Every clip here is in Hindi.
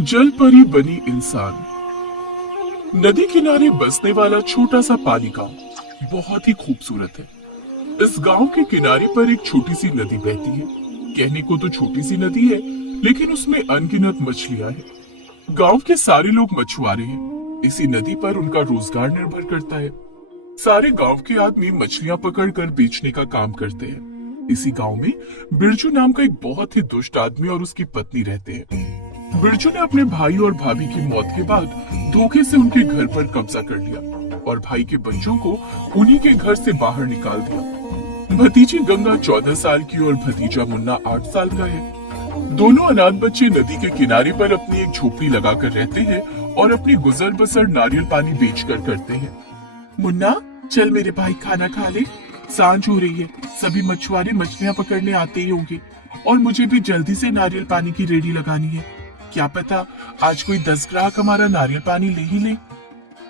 जल परी बनी इंसान। नदी किनारे बसने वाला छोटा सा पानी गांव बहुत ही खूबसूरत है। इस गांव के किनारे पर एक छोटी सी नदी बहती है। कहने को तो छोटी सी नदी है, लेकिन उसमें अनगिनत मछलियां हैं। गांव के सारे लोग मछुआरे हैं। इसी नदी पर उनका रोजगार निर्भर करता है। सारे गांव के आदमी मछलियां पकड़कर बेचने का काम करते हैं। इसी गांव में बिरजू नाम का एक बहुत ही दुष्ट आदमी और उसकी पत्नी रहते हैं। बिरजू ने अपने भाई और भाभी की मौत के बाद धोखे से उनके घर पर कब्जा कर लिया और भाई के बच्चों को उन्हीं के घर से बाहर निकाल दिया। भतीजी गंगा 14 साल की और भतीजा मुन्ना 8 साल का है। दोनों अनाथ बच्चे नदी के किनारे पर अपनी एक झोपड़ी लगाकर रहते हैं और अपनी गुजर बसर नारियल पानी बेचकर करते हैं। मुन्ना, चल मेरे भाई खाना खा ले। सांझ हो रही है, सभी मछुआरे मछलियां पकड़ने आते ही होंगे और मुझे भी जल्दी से नारियल पानी की रेडी लगानी है। क्या पता आज कोई 10 ग्राहक हमारा नारियल पानी ले ही ले।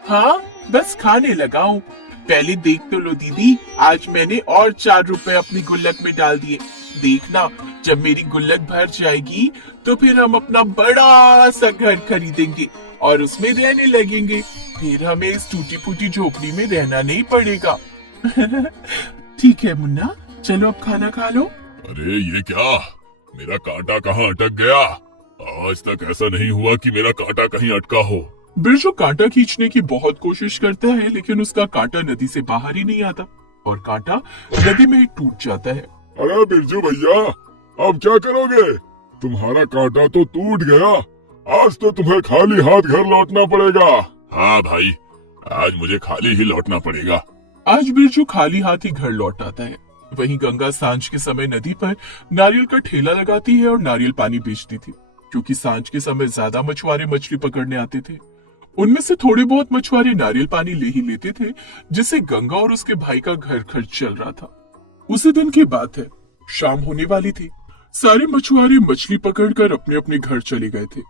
हाँ, बस खाने लगाऊं। पहले देख तो लो दीदी, आज मैंने और 4 रुपए अपनी गुल्लक में डाल दिए। देखना, जब मेरी गुल्लक भर जाएगी तो फिर हम अपना बड़ा सा घर खरीदेंगे और उसमें रहने लगेंगे। फिर हमें इस टूटी फूटी झोपड़ी में रहना नहीं पड़ेगा। ठीक है मुन्ना, चलो अब खाना खा लो। अरे ये क्या, मेरा कांटा कहाँ अटक गया? आज तक ऐसा नहीं हुआ कि मेरा कांटा कहीं अटका हो। बिरजू कांटा खींचने की बहुत कोशिश करता है, लेकिन उसका कांटा नदी से बाहर ही नहीं आता और कांटा नदी में ही टूट जाता है। अरे बिरजू भैया, अब क्या करोगे? तुम्हारा कांटा तो टूट गया। आज तो तुम्हें खाली हाथ घर लौटना पड़ेगा। हाँ भाई, आज मुझे खाली ही लौटना पड़ेगा। आज बिरजू खाली हाथ ही घर लौट आता है। वहीं गंगा सांझ के समय नदी पर नारियल का ठेला लगाती है और नारियल पानी बेचती थी, क्योंकि सांझ के समय ज्यादा मछुआरे मछली पकड़ने आते थे। उनमें से थोड़े बहुत मछुआरे नारियल पानी ले ही लेते थे, जिससे गंगा और उसके भाई का घर खर्च चल रहा था। उसी दिन की बात है, शाम होने वाली थी। सारे मछुआरे मछली पकड़कर अपने अपने घर चले गए थे।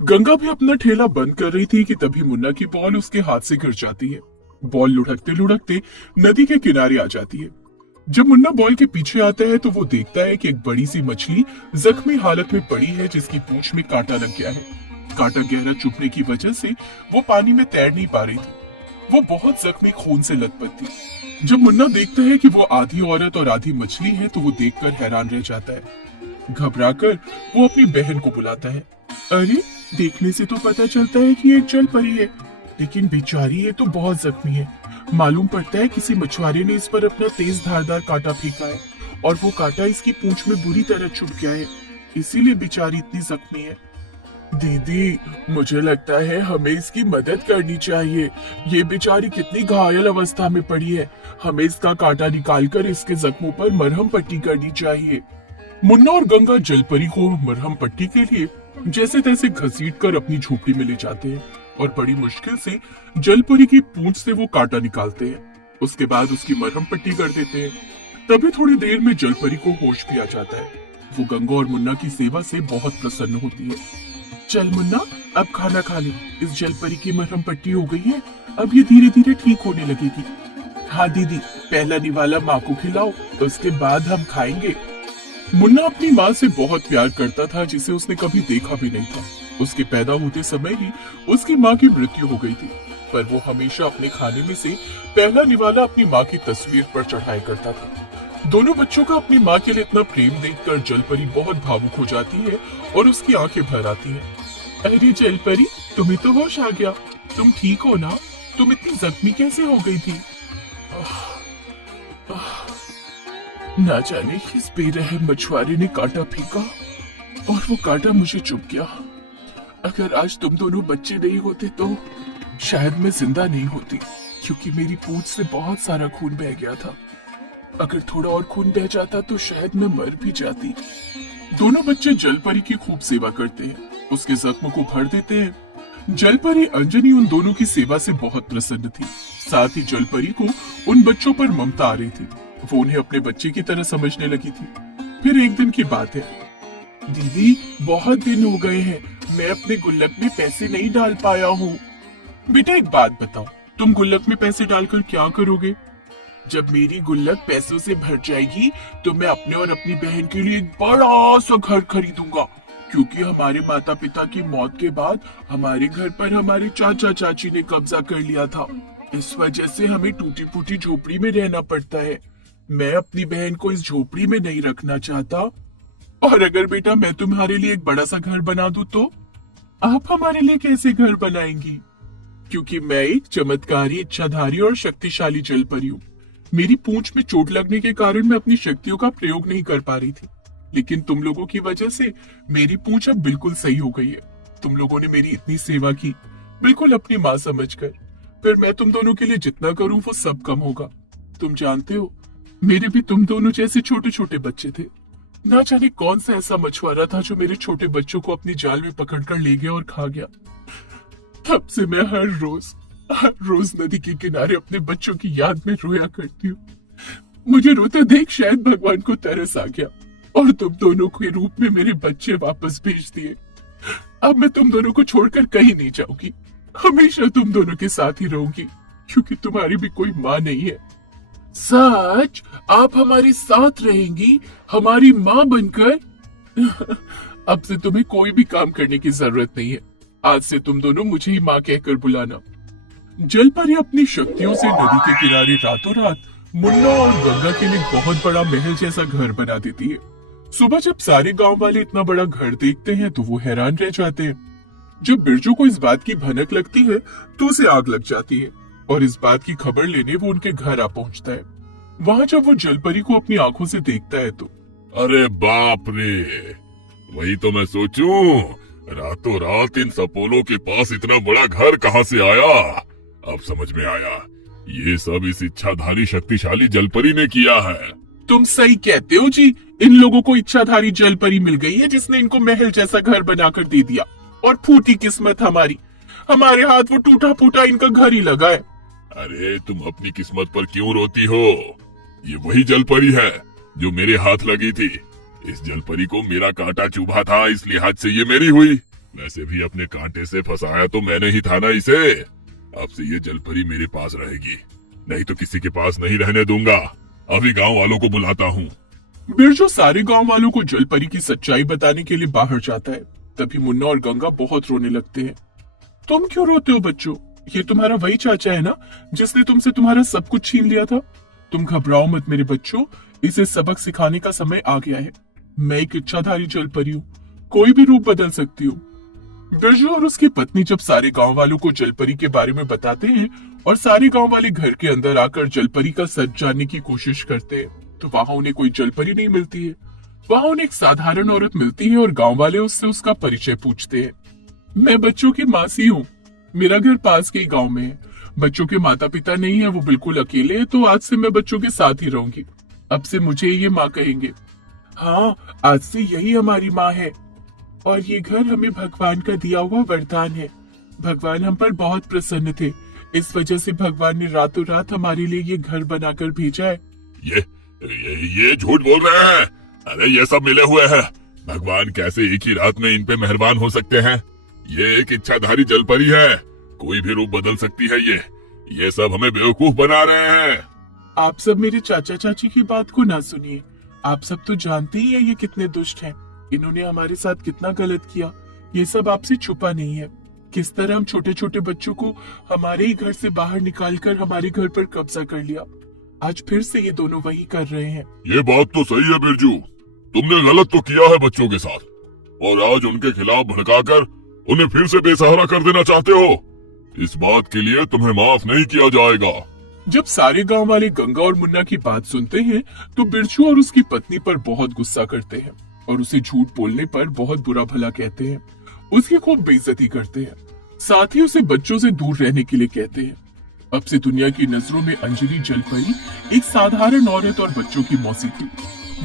गंगा भी अपना ठेला बंद कर रही थी कि तभी मुन्ना की बॉल उसके हाथ से गिर जाती है। बॉल लुढ़कते लुढ़कते नदी के किनारे आ जाती है। जब मुन्ना बॉल के पीछे आता है तो वो देखता है कि एक बड़ी सी मछली जख्मी हालत में पड़ी है, जिसकी पूंछ में कांटा लग गया है। कांटा गहरा चुभने की वजह से वो पानी में तैर नहीं पा रही थी। वो बहुत जख्मी, खून से लथपथ थी। जब मुन्ना देखता है कि वो आधी औरत और आधी मछली है तो वो देखकर हैरान रह जाता है। घबराकर वो अपनी बहन को बुलाता है। अरे, देखने से तो पता चलता है कि ये जल परी है, लेकिन बेचारी ये तो बहुत जख्मी है। मालूम पड़ता है किसी मछुआरे ने इस पर अपना तेज धारदार कांटा फेंका है और वो कांटा इसकी पूंछ में बुरी तरह चुभ गया है, इसीलिए बेचारी इतनी जख्मी है। दीदी, मुझे लगता है हमें इसकी मदद करनी चाहिए। ये बेचारी कितनी घायल अवस्था में पड़ी है। हमें इसका कांटा निकालकर इसके जख्मों पर मरहम पट्टी करनी चाहिए। मुन्ना और गंगा जलपरी को मरहम पट्टी के लिए जैसे तैसे घसीटकर अपनी झोपड़ी में ले जाते हैं और बड़ी मुश्किल से जलपरी की पूंछ से वो कांटा निकालते हैं। उसके बाद उसकी मरहम पट्टी कर देते हैं। तभी थोड़ी देर में जलपरी को होश भी आ जाता है। वो गंगा और मुन्ना की सेवा से बहुत प्रसन्न होती है। चल मुन्ना, अब खाना खा ले। इस जलपरी की मरहम पट्टी हो गई है, अब ये धीरे धीरे ठीक होने लगेगी। हाँ दीदी, पहला निवाला माँ को खिलाओ, उसके बाद हम खाएंगे। मुन्ना अपनी माँ से बहुत प्यार करता था, जिसे उसने कभी देखा भी नहीं था। उसके पैदा होते समय ही उसकी माँ की मृत्यु हो गई थी, पर वो हमेशा अपने खाने में से पहला निवाला अपनी माँ की तस्वीर पर चढ़ाया करता था। दोनों बच्चों का अपनी माँ के लिए इतना प्रेम देखकर जलपरी बहुत भावुक हो जाती है और उसकी आंखें भर आती हैं। अरे जलपरी, तुम्हें तो होश आ गया। तुम ठीक हो ना? तुम इतनी जख्मी कैसे हो गई थी? ना जाने किस बेरहम मछुआरे ने कांटा फेंका और वो कांटा मुझे चुभ गया। अगर आज तुम दोनों बच्चे नहीं होते तो शायद मैं जिंदा नहीं होती, क्योंकि मेरी पूंछ से बहुत सारा खून बह गया था। अगर थोड़ा और खून बह जाता तो शायद मैं मर भी जाती। दोनों बच्चे जलपरी की खूब सेवा करते हैं, उसके जख्म को भर देते हैं। जलपरी अंजनी उन दोनों की सेवा से बहुत प्रसन्न थी। साथ ही जलपरी को उन बच्चों पर ममता आ रही थी। वो उन्हें अपने बच्चे की तरह समझने लगी थी। फिर एक दिन की बात है। दीदी, बहुत दिन हो गए हैं, मैं अपने गुल्लक में पैसे नहीं डाल पाया हूँ। बेटा एक बात बताओ, तुम गुल्लक में पैसे डालकर क्या करोगे? जब मेरी गुल्लक पैसों से भर जाएगी तो मैं अपने और अपनी बहन के लिए एक बड़ा सा घर खरीदूंगा क्योंकि हमारे माता पिता की मौत के बाद हमारे घर पर हमारे चाचा चाची ने कब्जा कर लिया था। इस वजह से हमें टूटी फूटी झोपड़ी में रहना पड़ता है। मैं अपनी बहन को इस झोपड़ी में नहीं रखना चाहता। और अगर बेटा मैं तुम्हारे लिए एक बड़ा सा घर बना दूं तो आप हमारे लिए कैसे घर बनाएंगी? क्योंकि मैं एक चमत्कारी, इच्छाधारी और शक्तिशाली जल परी हूँ। मेरी पूंछ में चोट लगने के कारण मैं अपनी शक्तियों का प्रयोग नहीं कर पा रही थी, लेकिन तुम लोगों की वजह से मेरी पूंछ अब बिल्कुल सही हो गई है। तुम लोगों ने मेरी इतनी सेवा की, बिल्कुल अपनी माँ समझकर। फिर मैं तुम दोनों के लिए जितना करूं वो सब कम होगा। तुम जानते हो, मेरे भी तुम दोनों जैसे छोटे छोटे बच्चे थे। ना जाने कौन सा ऐसा मछुआरा था जो मेरे छोटे बच्चों को अपनी जाल में पकड़कर ले गया और खा गया। तब से मैं हर रोज नदी के किनारे अपने बच्चों की याद में रोया करती हूँ। मुझे रोते देख शायद भगवान को तरस आ गया और तुम दोनों के रूप में मेरे बच्चे वापस भेज दिए। अब मैं तुम दोनों को छोड़कर कहीं नहीं जाऊंगी, हमेशा तुम दोनों के साथ ही रहूंगी, क्योंकि तुम्हारी भी कोई माँ नहीं है। सच? आप हमारे साथ रहेंगी, हमारी माँ बनकर? अब से तुम्हें कोई भी काम करने की जरूरत नहीं है। आज से तुम दोनों मुझे ही माँ कहकर बुलाना। जल परी अपनी शक्तियों से नदी के किनारे रातों रात मुन्ना और गंगा के लिए बहुत बड़ा महल जैसा घर बना देती है। सुबह जब सारे गांव वाले इतना बड़ा घर देखते हैं तो वो हैरान रह जाते हैं। जब बिरजू को इस बात की भनक लगती है तो उसे आग लग जाती है और इस बात की खबर लेने वो उनके घर आ पहुंचता है। वहाँ जब वो जल परी को अपनी आंखों से देखता है तो अरे बाप रे, वही तो मैं सोचूं, रातों रात इन सपोलों के पास इतना बड़ा घर कहाँ से आया। अब समझ में आया, ये सब इस इच्छाधारी शक्तिशाली जलपरी ने किया है। तुम सही कहते हो जी, इन लोगों को इच्छाधारी जल परी मिल गई है जिसने इनको महल जैसा घर बनाकर दे दिया। और फूटी किस्मत हमारी, हमारे हाथ वो टूटा फूटा इनका घर ही लगा है। अरे तुम अपनी किस्मत पर क्यों रोती हो? ये वही जलपरी है जो मेरे हाथ लगी थी। इस जलपरी को मेरा कांटा चुभा था, इसलिए हाथ से ये मेरी हुई। वैसे भी अपने कांटे से फंसाया तो मैंने ही था ना इसे। अब से ये जलपरी मेरे पास रहेगी, नहीं तो किसी के पास नहीं रहने दूंगा। अभी गांव वालों को बुलाता हूँ। बिरजू सारे गांव वालों को जलपरी की सच्चाई बताने के लिए बाहर जाता है। तभी मुन्ना और गंगा बहुत रोने लगते हैं। तुम क्यों रोते हो बच्चों? ये तुम्हारा वही चाचा है ना जिसने तुमसे तुम्हारा सब कुछ छीन लिया था। तुम घबराओ मत मेरे बच्चों, इसे सबक सिखाने का समय आ गया है। मैं एक इच्छाधारी जलपरी हूँ, कोई भी रूप बदल सकती हूँ। बिरजू और उसकी पत्नी जब सारे गांव वालों को जलपरी के बारे में बताते हैं और सारे गांव वाले घर के अंदर आकर जलपरी का सच जानने की कोशिश करते हैं तो वहां उन्हें कोई जलपरी नहीं मिलती है। वहां उन्हें एक साधारण औरत मिलती है और गांव वाले उससे उसका परिचय पूछते हैं। मैं बच्चों की मासी हूँ, मेरा घर पास के ही गांव में है। बच्चों के माता पिता नहीं है, वो बिल्कुल अकेले हैं, तो आज से मैं बच्चों के साथ ही रहूंगी। अब से मुझे ये माँ कहेंगे। हाँ, आज से यही हमारी माँ है और ये घर हमें भगवान का दिया हुआ वरदान है। भगवान हम पर बहुत प्रसन्न थे, इस वजह से भगवान ने रातों रात हमारे लिए ये घर बनाकर भेजा है। ये झूठ बोल रहे हैं। अरे ये सब मिले हुए हैं। भगवान कैसे एक ही रात में इन पे मेहरबान हो सकते हैं? ये एक इच्छाधारी जलपरी है, कोई भी रूप बदल सकती है। ये सब हमें बेवकूफ बना रहे हैं। आप सब मेरे चाचा चाची की बात को ना सुनिए। आप सब तो जानते ही हैं ये कितने दुष्ट हैं। इन्होंने हमारे साथ कितना गलत किया, ये सब आपसे छुपा नहीं है। किस तरह हम छोटे छोटे बच्चों को हमारे ही घर से बाहर निकालकर हमारे घर पर कब्जा कर लिया। आज फिर से ये दोनों वही कर रहे हैं। ये बात तो सही है बिरजू, तुमने गलत तो किया है बच्चों के साथ, और आज उनके खिलाफ भड़काकर उन्हें फिर से बेसहारा कर देना चाहते हो। इस बात के लिए तुम्हें माफ नहीं किया जाएगा। जब सारे गांव वाले गंगा और मुन्ना की बात सुनते हैं तो बिरजू और उसकी पत्नी पर बहुत गुस्सा करते हैं और उसे झूठ बोलने पर बहुत बुरा भला कहते हैं। उसकी खूब बेइज्जती करते हैं, साथ ही उसे बच्चों से दूर रहने के लिए कहते हैं। अब से दुनिया की नजरों में अंजलि जलपरी एक साधारण औरत और बच्चों की मौसी थी।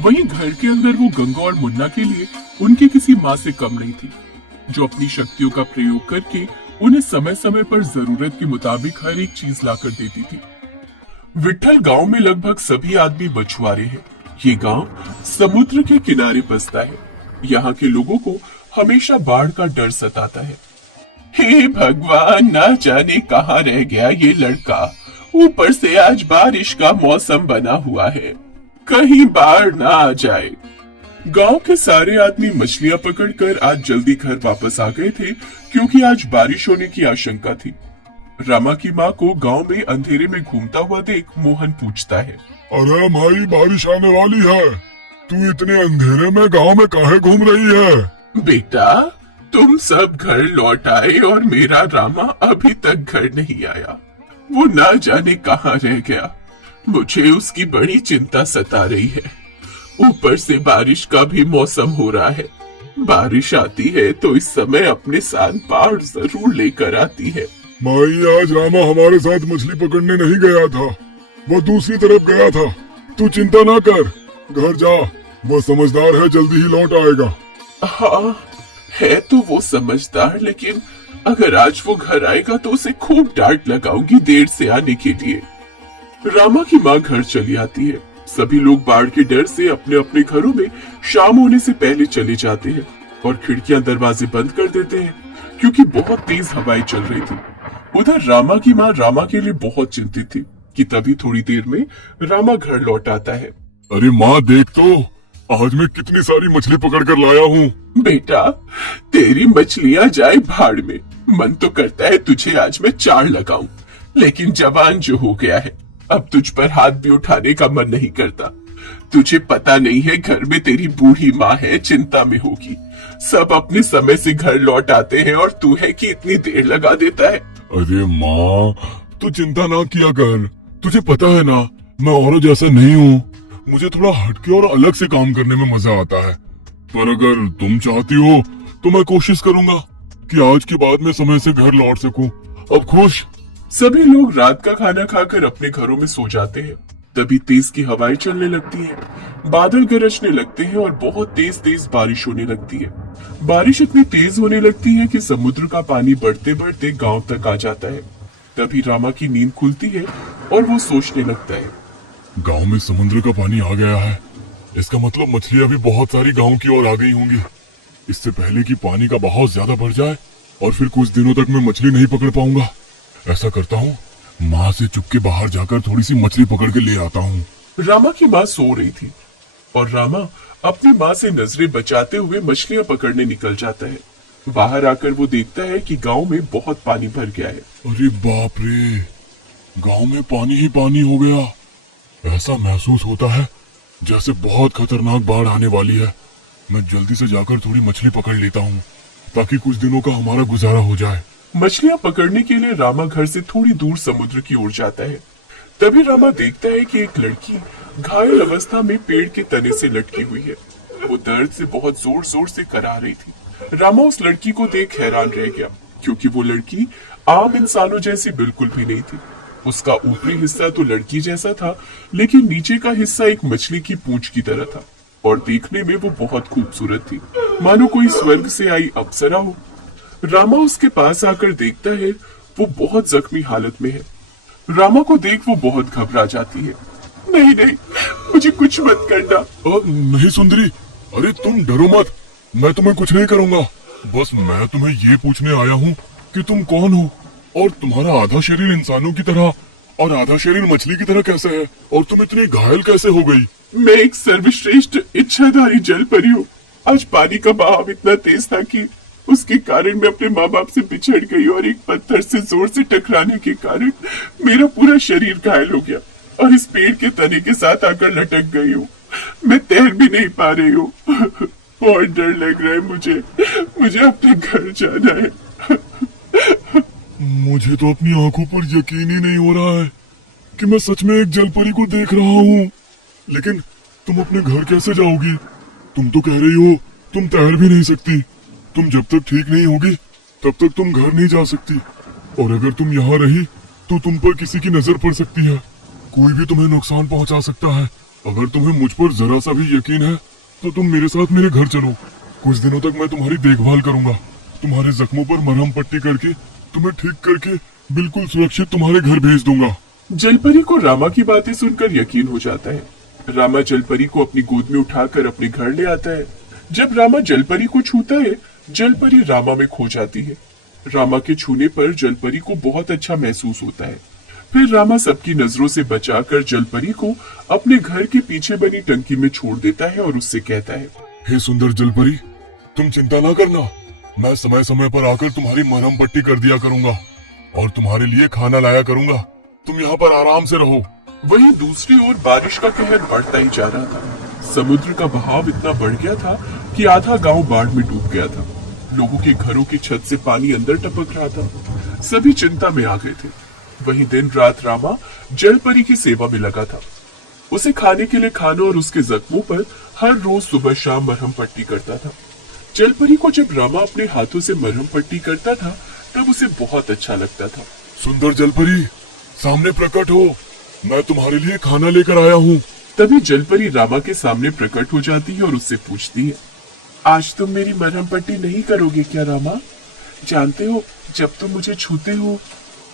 वहीं घर के अंदर वो गंगा और मुन्ना के लिए उनकी किसी माँ से कम नहीं थी, जो अपनी शक्तियों का प्रयोग करके उन्हें समय समय पर जरूरत के मुताबिक हर एक चीज लाकर देती थी। विट्ठल गांव में लगभग सभी आदमी मछुआरे हैं। ये गांव समुद्र के किनारे बसता है। यहाँ के लोगों को हमेशा बाढ़ का डर सताता है। हे भगवान, ना जाने कहाँ रह गया ये लड़का। ऊपर से आज बारिश का मौसम बना हुआ है, कहीं बाढ़ ना आ जाए। गांव के सारे आदमी मछलियां पकड़कर आज जल्दी घर वापस आ गए थे क्योंकि आज बारिश होने की आशंका थी। रमा की माँ को गांव में अंधेरे में घूमता हुआ देख मोहन पूछता है, अरे भाई, बारिश आने वाली है, तू इतने अंधेरे में गांव में काहे घूम रही है? बेटा, तुम सब घर लौट आए और मेरा रामा अभी तक घर नहीं आया। वो ना जाने कहाँ रह गया। मुझे उसकी बड़ी चिंता सता रही है। ऊपर से बारिश का भी मौसम हो रहा है। बारिश आती है तो इस समय अपने साथ बाढ़ जरूर लेकर आती है। माई, आज रामा हमारे साथ मछली पकड़ने नहीं गया था, वो दूसरी तरफ गया था। तू चिंता ना कर, घर जा, वो समझदार है, जल्दी ही लौट आएगा। हाँ, है तो वो समझदार, लेकिन अगर आज वो घर आएगा तो उसे खूब डांट लगाऊंगी देर से आने के लिए। रामा की माँ घर चली आती है। सभी लोग बाढ़ के डर से अपने अपने घरों में शाम होने से पहले चले जाते हैं और खिड़कियां दरवाजे बंद कर देते हैं क्योंकि बहुत तेज हवाएं चल रही थी। उधर रामा की माँ रामा के लिए बहुत चिंतित थी कि तभी थोड़ी देर में रामा घर लौट आता है। अरे माँ, देख तो, आज मैं कितनी सारी मछली पकड़ कर लाया हूँ। बेटा, तेरी मछलियां जाए भाड़ में। मन तो करता है तुझे आज मैं चार लगाऊं, लेकिन जवान जो हो गया है, अब तुझ पर हाथ भी उठाने का मन नहीं करता। तुझे पता नहीं है, घर में तेरी बूढ़ी माँ है, चिंता में होगी। सब अपने समय से घर लौट आते हैं और तू है कि इतनी देर लगा देता है। अरे माँ, तू चिंता ना किया कर। तुझे पता है ना, मैं औरों जैसा नहीं हूँ। मुझे थोड़ा हटके और अलग से काम करने में मजा आता है। पर अगर तुम चाहती हो तो मैं कोशिश करूंगा कि आज के बाद मैं समय से घर लौट सकूं। अब खुश? सभी लोग रात का खाना खाकर अपने घरों में सो जाते हैं। तभी तेज की हवाएं चलने लगती हैं, बादल गरजने लगते हैं और बहुत तेज तेज बारिश होने लगती है। बारिश इतनी तेज होने लगती है कि समुद्र का पानी बढ़ते बढ़ते गांव तक आ जाता है। तभी रामा की नींद खुलती है और वो सोचने लगता है, गांव में समुद्र का पानी आ गया है। इसका मतलब मछलियां भी बहुत सारी गांव की ओर आ गई होंगी। इससे पहले कि पानी का बहाव ज्यादा बढ़ जाए और फिर कुछ दिनों तक मैं मछली नहीं पकड़ पाऊंगा, ऐसा करता हूँ, माँ से चुपके बाहर जाकर थोड़ी सी मछली पकड़ के ले आता हूँ। रामा की माँ सो रही थी और रामा अपनी माँ से नजरें बचाते हुए मछलियां पकड़ने निकल जाता है। बाहर आकर वो देखता है कि गांव में बहुत पानी भर गया है। अरे बाप रे, गांव में पानी ही पानी हो गया। ऐसा महसूस होता है जैसे बहुत खतरनाक बाढ़ आने वाली है। मैं जल्दी से जाकर थोड़ी मछली पकड़ लेता हूँ ताकि कुछ दिनों का हमारा गुजारा हो जाए। मछलियां पकड़ने के लिए रामा घर से थोड़ी दूर समुद्र की ओर जाता है। तभी रामा देखता है कि एक लड़की घायल अवस्था में पेड़ के तने से लटकी हुई है। वो दर्द से बहुत जोर जोर से करा रही थी। रामा उस लड़की को देख हैरान रह गया क्योंकि वो लड़की आम इंसानों जैसी बिल्कुल भी नहीं थी। उसका ऊपरी हिस्सा तो लड़की जैसा था, लेकिन नीचे का हिस्सा एक मछली की पूंछ की तरह था और देखने में वो बहुत खूबसूरत थी, मानो कोई स्वर्ग से आई अप्सरा हो। रामा उसके पास आकर देखता है वो बहुत जख्मी हालत में है। रामा को देख वो बहुत घबरा जाती है। नहीं नहीं, मुझे कुछ मत करना। नहीं सुंदरी, अरे तुम डरो मत, मैं तुम्हें कुछ नहीं करूंगा। बस मैं तुम्हें ये पूछने आया हूँ कि तुम कौन हो और तुम्हारा आधा शरीर इंसानों की तरह और आधा शरीर मछली की तरह कैसे है, और तुम इतनी घायल कैसे हो गई? मैं एक सर्वश्रेष्ठ इच्छाधारी जल परी हूँ। आज पानी का बहाव इतना तेज था कि उसके कारण मैं अपने माँ बाप से बिछड़ गई और एक पत्थर से जोर से टकराने के कारण मेरा पूरा शरीर घायल हो गया और इस पेड़ के तने के साथ आकर लटक गई हूँ। मैं तैर भी नहीं पा रही हूँ। बहुत डर लग रहा है मुझे अपने घर जाना है। मुझे तो अपनी आंखों पर यकीन ही नहीं हो रहा है कि मैं सच में एक जलपरी को देख रहा हूँ। लेकिन तुम अपने घर कैसे जाओगी? तुम तो कह रही हो तुम तैर भी नहीं सकती। तुम जब तक ठीक नहीं होगी तब तक तुम घर नहीं जा सकती, और अगर तुम यहाँ रही तो तुम पर किसी की नजर पड़ सकती है। कोई भी तुम्हें नुकसान पहुँचा सकता है। अगर तुम्हें मुझ पर जरा सा भी यकीन है तो तुम मेरे साथ मेरे घर चलो। कुछ दिनों तक मैं तुम्हारी देखभाल करूंगा। तुम्हारे जख्मों पर मरहम पट्टी करके तुम्हें ठीक करके बिल्कुल सुरक्षित तुम्हारे घर भेज दूंगा। जलपरी को रामा की बातें सुनकर यकीन हो जाता है। रामा जलपरी को अपनी गोद में उठाकर अपने घर ले आता है। जब रामा जलपरी को छूता है, जलपरी रामा में खो जाती है। रामा के छूने पर जलपरी को बहुत अच्छा महसूस होता है। फिर रामा सबकी नजरों से बचाकर जलपरी को अपने घर के पीछे बनी टंकी में छोड़ देता है और उससे कहता है, हे सुंदर जलपरी, तुम चिंता ना करना। मैं समय समय पर आकर तुम्हारी मरहम पट्टी कर दिया करूंगा और तुम्हारे लिए खाना लाया करूंगा। तुम यहाँ पर आराम से रहो। वहीं दूसरी ओर बारिश का कहर बढ़ता ही जा रहा था। समुद्र का बहाव इतना बढ़ गया था कि आधा गांव बाढ़ में डूब गया था। लोगों के घरों की छत से पानी अंदर टपक रहा था। सभी चिंता में आ गए थे। वहीं दिन रात रामा जलपरी की सेवा में लगा था। उसे खाने के लिए खाना और उसके जख्मों पर हर रोज सुबह शाम मरहम पट्टी करता था। जलपरी को जब रामा अपने हाथों से मरहम पट्टी करता था तब उसे बहुत अच्छा लगता था। सुंदर जलपरी, सामने प्रकट हो, मैं तुम्हारे लिए खाना लेकर आया हूँ। तभी जलपरी रामा के सामने प्रकट हो जाती है और उससे पूछती है, आज तुम मेरी मरहम पट्टी नहीं करोगे क्या रामा? जानते हो, जब तुम मुझे छूते हो,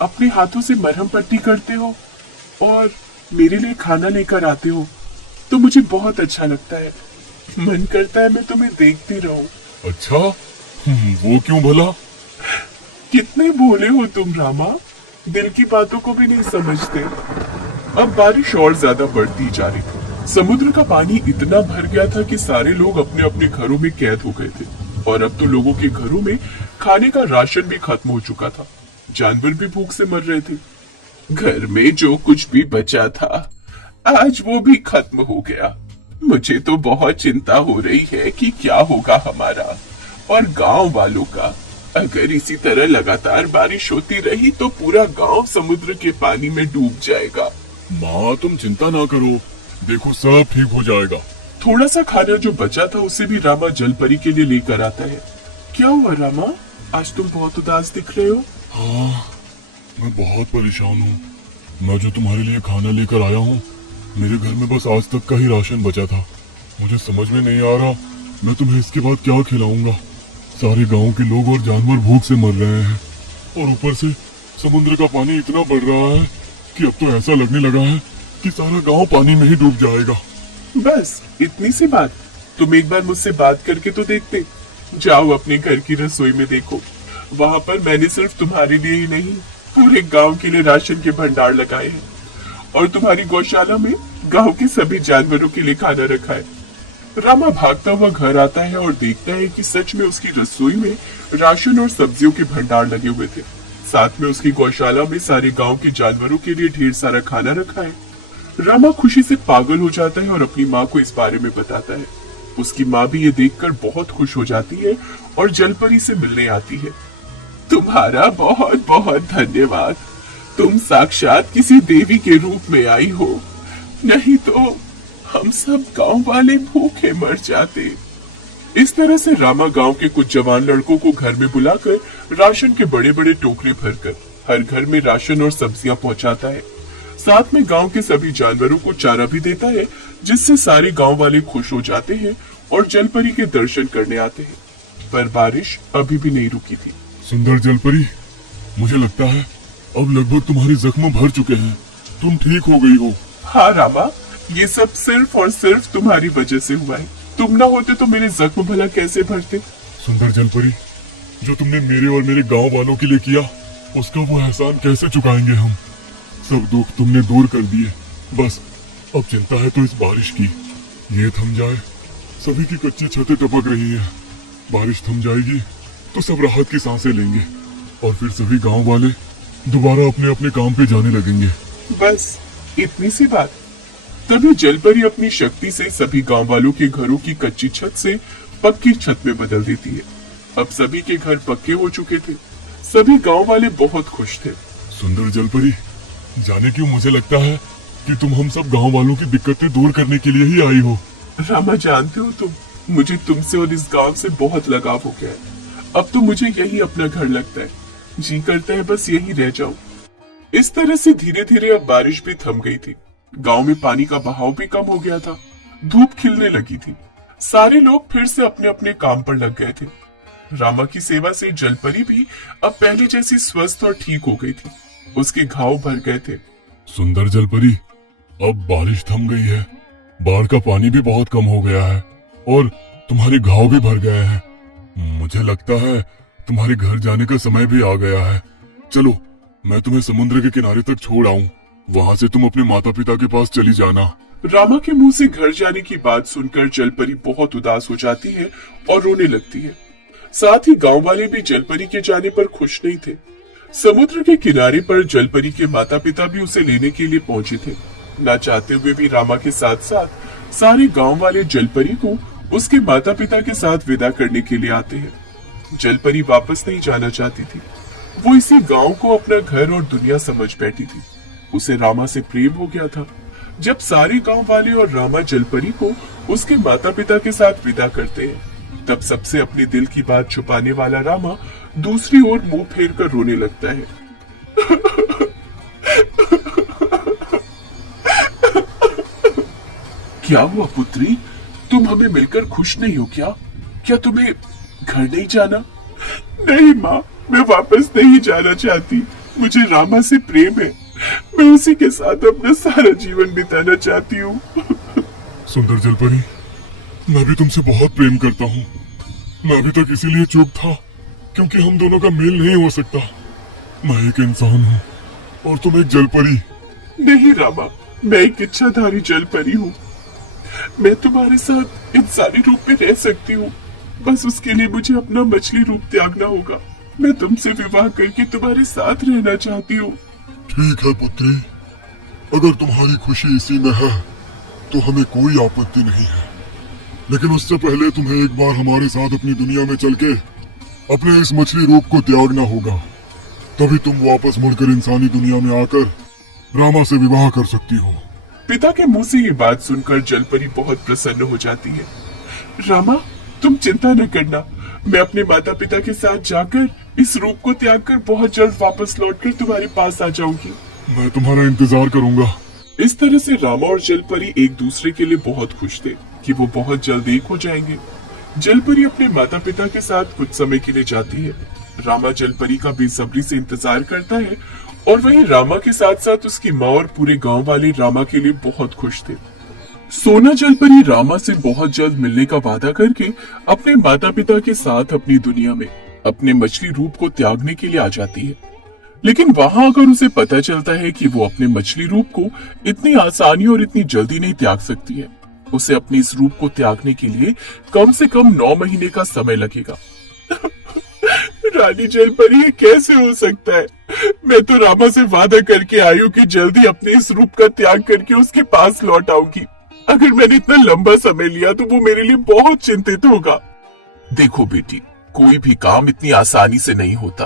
अपने हाथों से मरहम पट्टी करते हो और मेरे लिए खाना लेकर आते हो तो मुझे बहुत अच्छा लगता है। मन करता है मैं तुम्हें देखती रहूं। अच्छा, वो क्यों भला? कितने भोले हो तुम रामा, दिल की बातों को भी नहीं समझते। अब बारिश और ज्यादा बढ़ती जा रही थी। समुद्र का पानी इतना भर गया था कि सारे लोग अपने अपने घरों में कैद हो गए थे और अब तो लोगों के घरों में खाने का राशन भी खत्म हो चुका था। जानवर भी भूख से मर रहे थे। घर में जो कुछ भी बचा था आज वो भी खत्म हो गया। मुझे तो बहुत चिंता हो रही है कि क्या होगा हमारा और गांव वालों का। अगर इसी तरह लगातार बारिश होती रही तो पूरा गांव समुद्र के पानी में डूब जाएगा। माँ, तुम चिंता ना करो, देखो सब ठीक हो जाएगा। थोड़ा सा खाना जो बचा था उसे भी रामा जलपरी के लिए लेकर आता है। क्या हुआ रामा, आज तुम बहुत उदास दिख रहे हो? हाँ, मैं बहुत परेशान हूँ। मैं जो तुम्हारे लिए खाना लेकर आया हूँ, मेरे घर में बस आज तक का ही राशन बचा था। मुझे समझ में नहीं आ रहा मैं तुम्हें इसके बाद क्या खिलाऊंगा। सारे गांव के लोग और जानवर भूख से मर रहे हैं और ऊपर से समुद्र का पानी इतना बढ़ रहा है कि अब तो ऐसा लगने लगा है कि सारा गांव पानी में ही डूब जाएगा। बस इतनी सी बात? तुम एक बार मुझसे बात करके तो देखते। जाओ अपने घर की रसोई में देखो, वहां पर मैंने सिर्फ तुम्हारे लिए ही नहीं पूरे गांव के लिए राशन के भंडार लगाए हैं और तुम्हारी गौशाला में गांव के सभी जानवरों के लिए खाना रखा है। रामा भागता हुआ घर आता है और देखता है कि सच में उसकी रसोई में राशन और सब्जियों के भंडार लगे हुए थे। साथ में उसकी गौशाला में सारे गांव के जानवरों के लिए ढेर सारा खाना रखा है। रामा खुशी से पागल हो जाता है और अपनी माँ को इस बारे में बताता है। उसकी माँ भी ये देखकर बहुत खुश हो जाती है और जलपरी से मिलने आती है। तुम्हारा बहुत बहुत धन्यवाद, तुम साक्षात किसी देवी के रूप में आई हो, नहीं तो हम सब गांव वाले भूखे मर जाते। इस तरह से रामा गांव के कुछ जवान लड़कों को घर में बुलाकर राशन के बड़े बड़े टोकरे भरकर हर घर में राशन और सब्जियां पहुंचाता है। साथ में गांव के सभी जानवरों को चारा भी देता है, जिससे सारे गांव वाले खुश हो जाते हैं और जलपरी के दर्शन करने आते हैं। पर बारिश अभी भी नहीं रुकी थी। सुंदर जलपरी, मुझे लगता है अब लगभग तुम्हारे जख्म भर चुके हैं, तुम ठीक हो गई हो। हाँ रामा, ये सब सिर्फ और सिर्फ तुम्हारी वजह से हुआ है। तुम ना होते तो मेरे जख्म भला कैसे भरते। सुंदर जलपरी, जो तुमने मेरे और मेरे गांव वालों के लिए किया उसका वो एहसान कैसे चुकाएंगे हम। सब दुख तुमने दूर कर दिए, बस अब चिंता है तो इस बारिश की। ये थम जाए, सभी की कच्ची छतें टपक रही हैं। बारिश थम जाएगी तो सब राहत की सांसें लेंगे और फिर सभी गांव वाले दोबारा अपने अपने काम पे जाने लगेंगे। बस इतनी सी बात। तभी जलपरी अपनी शक्ति से सभी गांव वालों के घरों की कच्ची छत से पक्की छत में बदल देती है। अब सभी के घर पक्के हो चुके थे। सभी गांव वाले बहुत खुश थे। सुंदर जलपरी, जाने क्यों मुझे लगता है कि तुम हम सब गांव वालों की दिक्कतें दूर करने के लिए ही आई हो। रामा, जानते हो तुम, मुझे तुमसे और इस गांव से बहुत लगाव हो गया है। अब तो मुझे यही अपना घर लगता है। जी करता है बस यही रह जाऊं। इस तरह से धीरे धीरे अब बारिश भी थम गई थी। गांव में पानी का बहाव भी कम हो गया था। धूप खिलने लगी थी। सारे लोग फिर से अपने अपने काम पर लग गए थे। रामा की सेवा से जलपरी भी अब पहले जैसी स्वस्थ और ठीक हो गई थी। उसके घाव भर गए थे। सुंदर जलपरी, अब बारिश थम गई है, बाढ़ का पानी भी बहुत कम हो गया है और तुम्हारे घाव भी भर गए हैं। मुझे लगता है तुम्हारे घर जाने का समय भी आ गया है। चलो, मैं तुम्हें समुद्र के किनारे तक छोड़ आऊं, वहां से तुम अपने माता पिता के पास चली जाना। रामा के मुंह से घर जाने की बात सुनकर जलपरी बहुत उदास हो जाती है और रोने लगती है। साथ ही गांव वाले भी जलपरी के जाने पर खुश नहीं थे। समुद्र के किनारे पर जलपरी के माता पिता भी उसे लेने के लिए पहुंचे थे। ना चाहते हुए भी रामा के साथ साथ सारे गांव वाले जलपरी को उसके माता पिता के साथ विदा करने के लिए आते हैं। जलपरी वापस नहीं जाना चाहती थी। वो इसी गांव को अपना घर और दुनिया समझ बैठी थी। उसे रामा से प्रेम हो गया था। जब सारे गांव वाले और रामा जलपरी को उसके माता पिता के साथ विदा करते हैं, तब सबसे अपने दिल की बात छुपाने वाला रामा दूसरी ओर मुंह फेर कर रोने लगता है। क्या हुआ पुत्री? तुम हमें मिलकर खुश नहीं हो क्या? क्या तुम्हें घर नहीं जाना? नहीं माँ, मैं वापस नहीं जाना चाहती। मुझे रामा से प्रेम है। मैं उसी के साथ अपना सारा जीवन बिताना चाहती हूँ। सुंदर जलपरी, मैं भी तुमसे बहुत प्रेम करता हूँ। मैं अभी तक इसीलिए चुप था क्योंकि हम दोनों का मेल नहीं हो सकता। मैं एक इंसान हूँ और तुम एक जलपरी। नहीं रामा, मैं एक इच्छाधारी जलपरी हूँ। मैं तुम्हारे साथ इंसानी रूप में रह सकती हूँ। बस उसके लिए मुझे अपना मछली रूप त्यागना होगा। मैं तुमसे विवाह करके तुम्हारे साथ रहना चाहती हूँ। ठीक है पुत्री, अगर तुम्हारी खुशी इसी में है तो हमें कोई आपत्ति नहीं है, लेकिन उससे पहले तुम्हें एक बार हमारे साथ अपनी दुनिया में चल के अपने इस मछली रूप को त्यागना होगा। तभी तुम वापस मुड़कर इंसानी दुनिया में आकर रामा से विवाह कर सकती हो। पिता के मुंह से ये बात सुनकर जलपरी बहुत प्रसन्न हो जाती है। रामा, तुम चिंता न करना। मैं अपने माता पिता के साथ जाकर इस रूप को त्याग कर बहुत जल्द वापस लौटकर तुम्हारे पास आ जाऊंगी। मैं तुम्हारा इंतजार करूंगा। इस तरह से रामा और जलपरी एक दूसरे के लिए बहुत खुश थे कि वो बहुत जल्द एक हो जाएंगे। जलपरी अपने माता पिता के साथ कुछ समय के लिए जाती है। रामा जलपरी का बेसब्री से इंतजार करता है और वहीं रामा के साथ साथ उसकी माँ और पूरे गांव वाले रामा के लिए बहुत खुश थे। सोना जलपरी रामा से बहुत जल्द मिलने का वादा करके अपने माता पिता के साथ अपनी दुनिया में अपने मछली रूप को त्यागने के लिए आ जाती है। लेकिन वहां अगर उसे पता चलता है कि वो अपने मछली रूप को इतनी आसानी और इतनी जल्दी नहीं त्याग सकती है। उसे अपने इस रूप को त्यागने के लिए कम से कम 9 महीने का समय लगेगा। रानी जलपरी, ये कैसे हो सकता है? मैं तो रामा से वादा करके आई हूँ कि जल्दी अपने इस रूप का त्याग करके उसके पास लौट आऊंगी। अगर मैंने इतना लंबा समय लिया तो वो मेरे लिए बहुत चिंतित होगा। देखो बेटी, कोई भी काम इतनी आसानी से नहीं होता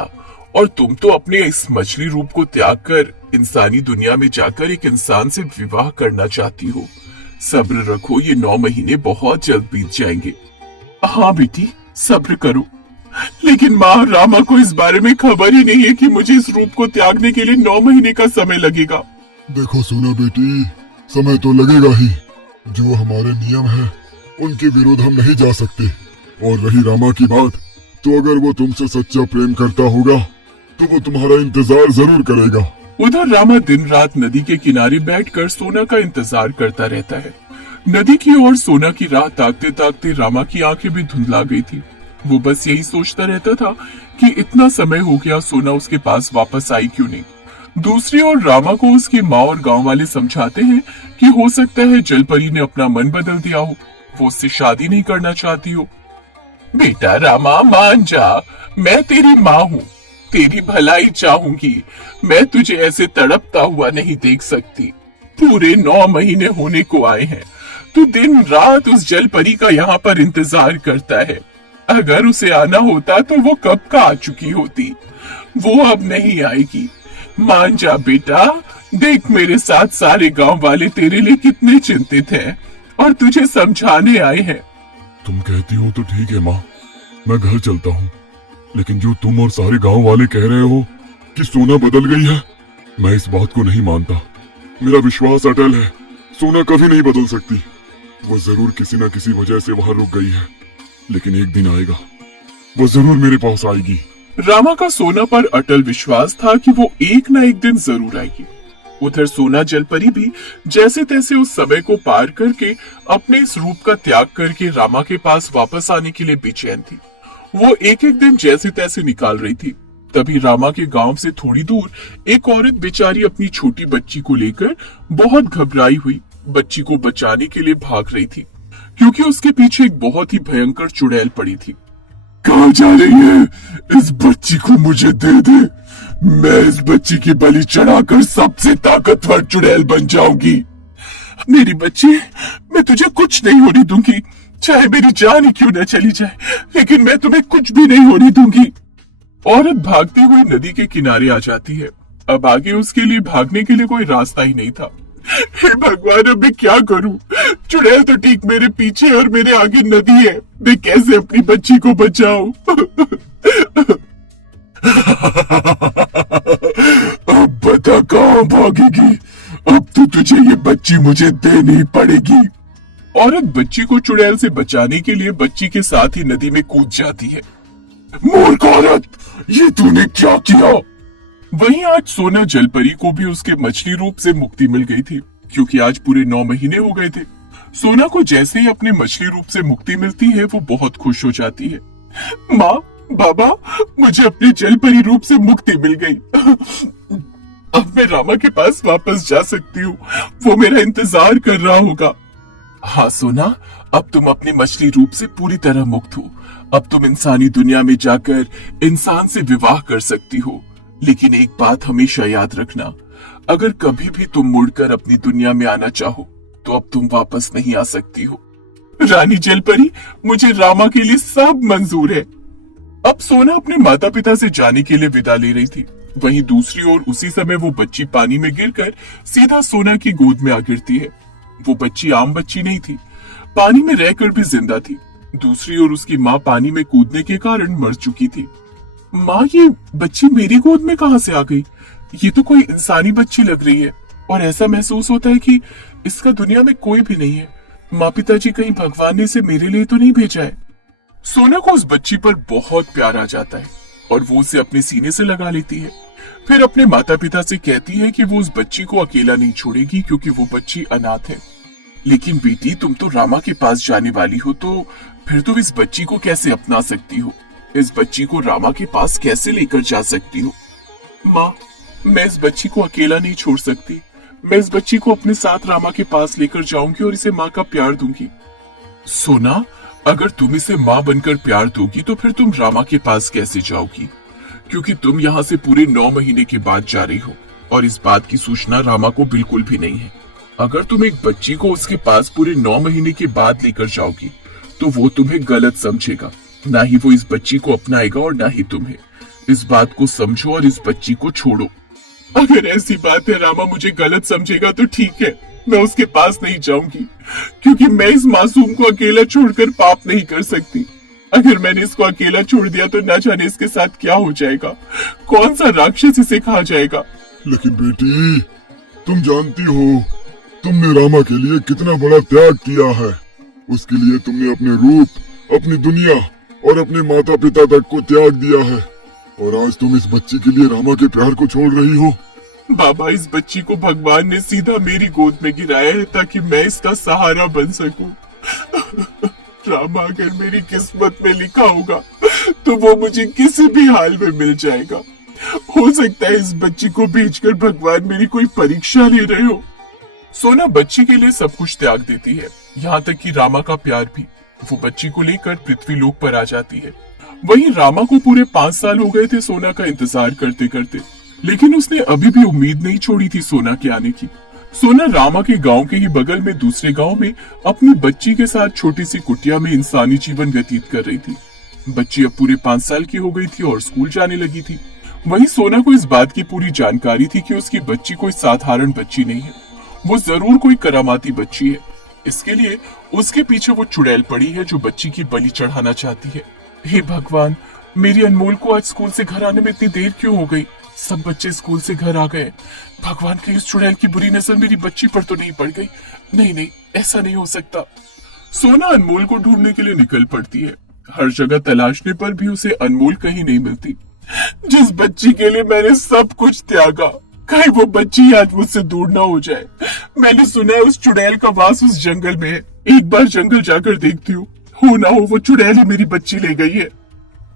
और तुम तो अपने इस मछली रूप को त्याग कर इंसानी दुनिया में जाकर एक इंसान से विवाह करना चाहती हो। सब्र रखो, ये 9 महीने बहुत जल्द बीत जाएंगे। हाँ बेटी, सब्र करो। लेकिन माँ, रामा को इस बारे में खबर ही नहीं है कि मुझे इस रूप को त्यागने के लिए 9 महीने का समय लगेगा। देखो सोना बेटी, समय तो लगेगा ही। जो हमारे नियम है उनके विरुद्ध हम नहीं जा सकते। और रही रामा की बात, तो अगर वो तुमसे सच्चा प्रेम करता होगा तो वो तुम्हारा इंतजार जरूर करेगा। उधर रामा दिन रात नदी के किनारे बैठकर सोना का इंतजार करता रहता है। नदी की ओर सोना की राह ताकते ताकते रामा की आंखें भी धुंधला गई थी। वो बस यही सोचता रहता था कि इतना समय हो गया, सोना उसके पास वापस आई क्यों नहीं। दूसरी ओर रामा को उसकी माँ और गांव वाले समझाते हैं कि हो सकता है जलपरी ने अपना मन बदल दिया हो, वो उससे शादी नहीं करना चाहती हो। बेटा रामा, मान जा, मैं तेरी माँ हूँ, तेरी भलाई चाहूंगी। मैं तुझे ऐसे तड़पता हुआ नहीं देख सकती। पूरे 9 महीने होने को आए हैं। तू दिन रात उस जलपरी का यहाँ पर इंतजार करता है। अगर उसे आना होता तो वो कब का आ चुकी होती। वो अब नहीं आएगी। मान जा बेटा। देख, मेरे साथ सारे गांव वाले तेरे लिए कितने चिंतित हैं और तुझे समझाने आए हैं। तुम कहती हो तो ठीक है माँ, मैं घर चलता हूँ। लेकिन जो तुम और सारे गांव वाले कह रहे हो कि सोना बदल गई है, मैं इस बात को नहीं मानता। मेरा विश्वास अटल है, सोना कभी नहीं बदल सकती। वो जरूर किसी न किसी वजह से वहां रुक गई है, लेकिन एक दिन आएगा, वो जरूर मेरे पास आएगी। रामा का सोना पर अटल विश्वास था कि वो एक न एक दिन जरूर आएगी। उधर सोना जलपरी भी जैसे तैसे उस समय को पार करके अपने इस रूप का त्याग करके रामा के पास वापस आने के लिए बेचैन थी। वो एक एक दिन जैसे तैसे निकाल रही थी। तभी रामा के गांव से थोड़ी दूर एक औरत बेचारी अपनी छोटी बच्ची को लेकर बहुत घबराई हुई बच्ची को बचाने के लिए भाग रही थी, क्योंकि उसके पीछे एक बहुत ही भयंकर चुड़ैल पड़ी थी। कहाँ जा रही है? इस बच्ची को मुझे दे दे। मैं इस बच्ची की बलि चढ़ाकर सबसे ताकतवर चुड़ैल बन जाऊंगी। मेरी बच्ची, मैं तुझे कुछ नहीं होने दूंगी, चाहे मेरी जान ही क्यों न चली जाए, लेकिन मैं तुम्हें कुछ भी नहीं होने दूंगी। औरत भागती हुई नदी के किनारे आ जाती है। अब आगे उसके लिए भागने के लिए कोई रास्ता ही नहीं था। हे भगवान, अब मैं क्या करूं? चुड़ैल तो ठीक मेरे पीछे और मेरे आगे नदी है, मैं कैसे अपनी बच्ची को बचाऊं? अब बता कहाँ भागेगी? अब तो तुझे ये बच्ची मुझे देनी पड़ेगी। औरत बच्ची को चुड़ैल से बचाने के लिए बच्ची के साथ ही नदी में कूद जाती है। मूर्ख औरत, ये तूने क्या किया? वहीं आज सोना जलपरी को भी उसके मछली रूप से मुक्ति मिल गई थी, क्योंकि आज पूरे 9 महीने हो गए थे। सोना को जैसे ही अपने मछली रूप से मुक्ति मिलती है, वो बहुत खुश हो जाती है। माँ, बाबा, मुझे अपने जलपरी रूप से मुक्ति मिल गई। अब मैं रामा के पास वापस जा सकती हूँ, वो मेरा इंतजार कर रहा होगा। हाँ सोना, अब तुम अपने मछली रूप से पूरी तरह मुक्त हो। अब तुम इंसानी दुनिया में जाकर इंसान से विवाह कर सकती हो, लेकिन एक बात हमेशा याद रखना, अगर कभी भी तुम मुड़कर अपनी दुनिया में आना चाहो तो अब तुम वापस नहीं आ सकती हो। रानी जलपरी, मुझे रामा के लिए सब मंजूर है। अब सोना अपने माता पिता से जाने के लिए विदा ले रही थी। वहीं दूसरी ओर उसी समय वो बच्ची पानी में गिरकर सीधा सोना की गोद में आ गिरती है। वो बच्ची आम बच्ची नहीं थी, पानी में रहकर भी जिंदा थी। दूसरी ओर उसकी माँ पानी में कूदने के कारण मर चुकी थी। माँ, ये बच्ची मेरी गोद में कहाँ से आ गई? ये तो कोई इंसानी बच्ची लग रही है और ऐसा महसूस होता है कि इसका दुनिया में कोई भी नहीं है। माँ पिताजी, कहीं भगवान ने इसे मेरे लिए तो नहीं भेजा है? सोना को उस बच्ची पर बहुत प्यार आ जाता है और वो उसे अपने सीने से लगा लेती है। फिर अपने माता पिता से कहती है कि वो उस बच्ची को अकेला नहीं छोड़ेगी, क्योंकि वो बच्ची अनाथ है। लेकिन बेटी, तुम तो रामा के पास जाने वाली हो, तो फिर तुम इस बच्ची को कैसे अपना सकती हो? इस बच्ची को रामा के पास कैसे लेकर जा सकती हो? माँ, मैं इस बच्ची को अकेला नहीं छोड़ सकती। मैं इस बच्ची को अपने साथ रामा के पास लेकर जाऊंगी और इसे माँ का प्यार दूंगी। सोना, अगर तुम इसे माँ बनकर प्यार दोगी तो फिर तुम रामा के पास कैसे जाओगी? क्योंकि तुम यहाँ से पूरे 9 महीने के बाद जा रही हो और इस बात की सूचना रामा को बिल्कुल भी नहीं है। अगर तुम एक बच्ची को उसके पास पूरे 9 महीने के बाद लेकर जाओगी तो वो तुम्हें गलत समझेगा। ना ही वो इस बच्ची को अपनाएगा और ना ही तुम्हें। इस बात को समझो और इस बच्ची को छोड़ो। अगर ऐसी बात है रामा मुझे गलत समझेगा तो ठीक है, मैं उसके पास नहीं जाऊंगी, क्योंकि मैं इस मासूम को अकेला छोड़कर पाप नहीं कर सकती। अगर मैंने इसको अकेला छोड़ दिया तो न जाने इसके साथ क्या हो जाएगा, कौन सा राक्षस इसे खा जाएगा। लेकिन बेटी, तुम जानती हो तुमने रामा के लिए कितना बड़ा त्याग किया है। उसके लिए तुमने अपने रूप, अपनी दुनिया और अपने माता पिता तक को त्याग दिया है, और आज तुम इस बच्ची के लिए रामा के प्यार को छोड़ रही हो। बाबा, इस बच्ची को भगवान ने सीधा मेरी गोद में गिराया है ताकि मैं इसका सहारा बन सकूं। रामा अगर मेरी किस्मत में लिखा होगा तो वो मुझे किसी भी हाल में मिल जाएगा। हो सकता है इस बच्ची को भेजकर भगवान मेरी कोई परीक्षा ले रहे हो। सोना बच्ची के लिए सब कुछ त्याग देती है, यहाँ तक कि रामा का प्यार भी। वो बच्ची को लेकर पृथ्वी लोक पर आ जाती है। वहीं रामा को पूरे 5 साल हो गए थे सोना का इंतजार करते करते, लेकिन उसने अभी भी उम्मीद नहीं छोड़ी थी सोना के आने की। सोना रामा के गांव के ही बगल में दूसरे गांव में अपनी बच्ची के साथ छोटी सी कुटिया में इंसानी जीवन व्यतीत कर रही थी। बच्ची अब पूरे 5 साल की हो गई थी और स्कूल जाने लगी थी। वहीं सोना को इस बात की पूरी जानकारी थी कि उसकी बच्ची कोई साधारण बच्ची नहीं है, वो जरूर कोई करामाती बच्ची है। इसके लिए उसके पीछे वो चुड़ैल पड़ी है जो बच्ची की बलि चढ़ाना चाहती है। हे भगवान, मेरी अनमोल को आज स्कूल से घर आने में इतनी देर क्यों हो गई? सब बच्चे स्कूल से घर आ गए। भगवान, की इस चुड़ैल की बुरी नजर मेरी बच्ची पर तो नहीं पड़ गई? नहीं नहीं, ऐसा नहीं हो सकता। सोना अनमोल को ढूंढने के लिए निकल पड़ती है। हर जगह तलाशने पर भी उसे अनमोल कहीं नहीं मिलती। जिस बच्ची के लिए मैंने सब कुछ त्यागा, कहीं वो बच्ची आज मुझसे दूर ना हो जाए। मैंने सुना है उस चुड़ैल का वास उस जंगल में है। एक बार जंगल जाकर देखती हूँ, हो ना हो वो चुड़ैल ही मेरी बच्ची ले गई है।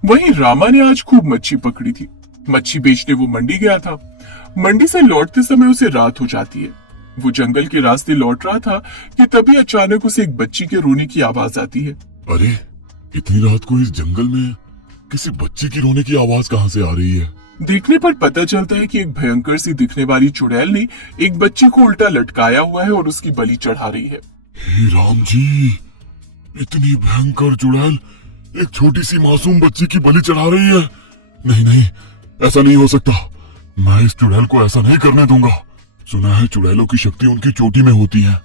वहीं रामा ने आज खूब मच्छी पकड़ी थी। मच्छी बेचने वो मंडी गया था। मंडी से लौटते समय उसे रात हो जाती है। वो जंगल के रास्ते लौट रहा था कि तभी अचानक उसे एक बच्ची के रोने की आवाज आती है। अरे, इतनी रात को इस जंगल में किसी बच्चे की रोने की आवाज कहाँ से आ रही है? देखने पर पता चलता है कि एक भयंकर सी दिखने वाली चुड़ैल ने एक बच्चे को उल्टा लटकाया हुआ है और उसकी बलि चढ़ा रही है। हे राम जी, इतनी भयंकर चुड़ैल एक छोटी सी मासूम बच्ची की बलि चढ़ा रही है। नहीं नहीं, ऐसा नहीं हो सकता। मैं इस चुड़ैल को ऐसा नहीं करने दूंगा। सुना है चुड़ैलों की शक्ति उनकी चोटी में होती है।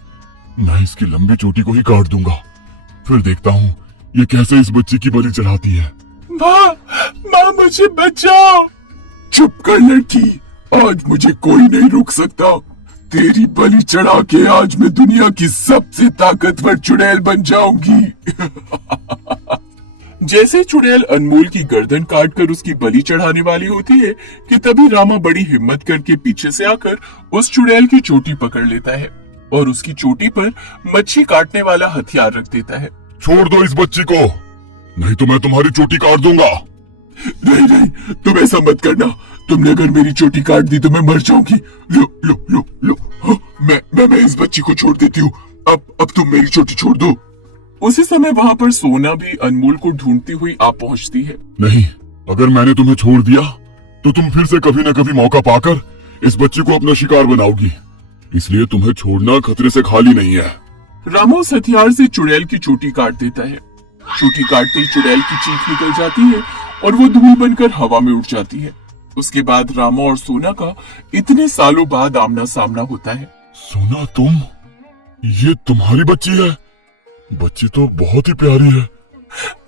मैं इसकी लंबी चोटी को ही काट दूंगा, फिर देखता हूँ ये कैसे इस बच्ची की बलि चढ़ाती है। माँ, माँ मुझे बचाओ। चुप कर लड़की, आज मुझे कोई नहीं रोक सकता। तेरी बलि चढ़ा के आज मैं दुनिया की सबसे ताकतवर चुड़ैल बन जाऊंगी। जैसे चुड़ैल अनमोल की गर्दन काटकर उसकी बलि चढ़ाने वाली होती है कि तभी रामा बड़ी हिम्मत करके पीछे से आकर उस चुड़ैल की चोटी पकड़ लेता है और उसकी चोटी पर मच्छी काटने वाला हथियार रख देता है। छोड़ दो इस बच्ची को, नहीं तो मैं तुम्हारी चोटी काट दूंगा। नहीं नहीं, तुम ऐसा मत करना। तुमने अगर मेरी चोटी काट दी तो मैं मर जाऊंगी। लो लो लो लो, हाँ, मैं इस बच्ची को छोड़ देती हूँ। अब तुम मेरी चोटी छोड़ दो। उसी समय वहाँ पर सोना भी अनमोल को ढूंढती हुई आ पहुँचती है। नहीं, अगर मैंने तुम्हें छोड़ दिया तो तुम फिर से कभी न कभी मौका पाकर इस बच्ची को अपना शिकार बनाओगी, इसलिए तुम्हें छोड़ना खतरे से खाली नहीं है। रामा उस हथियार से चुड़ैल की चोटी काट देता है। चोटी काटते ही चुड़ैल की चीख निकल जाती है और वो धूल बनकर हवा में उड़ जाती है। उसके बाद रामा और सोना का इतने सालों बाद आमना सामना होता है। सोना, तुम, ये तुम्हारी बच्ची है? बच्ची तो बहुत ही प्यारी है।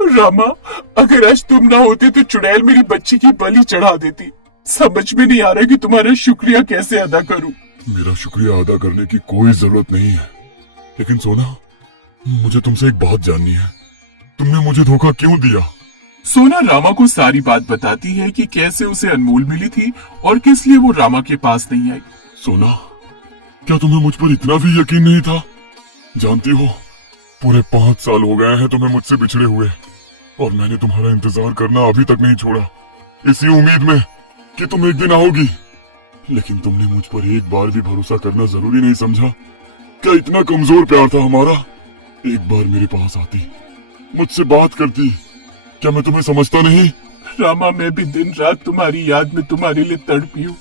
रामा, अगर आज तुम ना होते तो चुड़ैल मेरी बच्ची की बलि चढ़ा देती। समझ में नहीं आ रहा कि तुम्हारा शुक्रिया कैसे अदा करूं। मेरा शुक्रिया अदा करने की कोई जरूरत नहीं है, लेकिन सोना, मुझे तुमसे एक बात जाननी है। तुमने मुझे धोखा क्यों दिया? सोना रामा को सारी बात बताती है कि कैसे उसे अनमोल मिली थी और किस लिए वो रामा के पास नहीं आई। सोना, क्या तुम्हें मुझ पर इतना भी यकीन नहीं था? जानती हो, पूरे 5 साल हो गए हैं तुम्हें मुझसे बिछड़े हुए और मैंने तुम्हारा इंतजार करना अभी तक नहीं छोड़ा, इसी उम्मीद में कि तुम एक दिन आओगी। लेकिन तुमने मुझ पर एक बार भी भरोसा करना जरूरी नहीं समझा? क्या इतना कमजोर प्यार था हमारा? एक बार मेरे पास आती, मुझसे बात करती, क्या मैं तुम्हें समझता नहीं? रामा, मैं भी दिन रात तुम्हारी याद में तुम्हारे लिए तड़पी हूँ।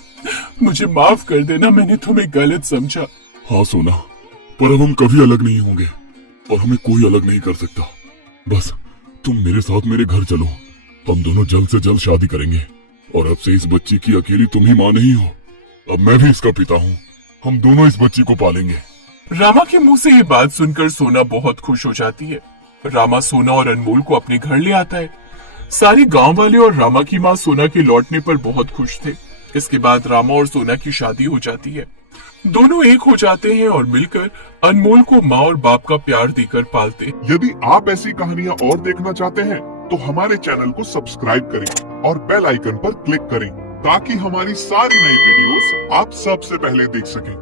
मुझे माफ कर देना, मैंने तुम्हें गलत समझा। हाँ सोना, पर अब हम कभी अलग नहीं होंगे और हमें कोई अलग नहीं कर सकता। बस तुम मेरे साथ मेरे घर चलो, हम दोनों जल्द से जल्द शादी करेंगे और अब से इस बच्ची की अकेली तुम ही माँ नहीं हो, अब मैं भी इसका पिता हूँ। हम दोनों इस बच्ची को पालेंगे। रामा के मुंह से ये बात सुनकर सोना बहुत खुश हो जाती है। रामा सोना और अनमोल को अपने घर ले आता है। सारे गांव वाले और रामा की माँ सोना के लौटने पर बहुत खुश थे। इसके बाद रामा और सोना की शादी हो जाती है। दोनों एक हो जाते हैं और मिलकर अनमोल को माँ और बाप का प्यार देकर पालते हैं। यदि आप ऐसी कहानियाँ और देखना चाहते हैं तो हमारे चैनल को सब्सक्राइब करें और बेल आइकन पर क्लिक करें ताकि हमारी सारी नई वीडियोस आप सबसे पहले देख सकें।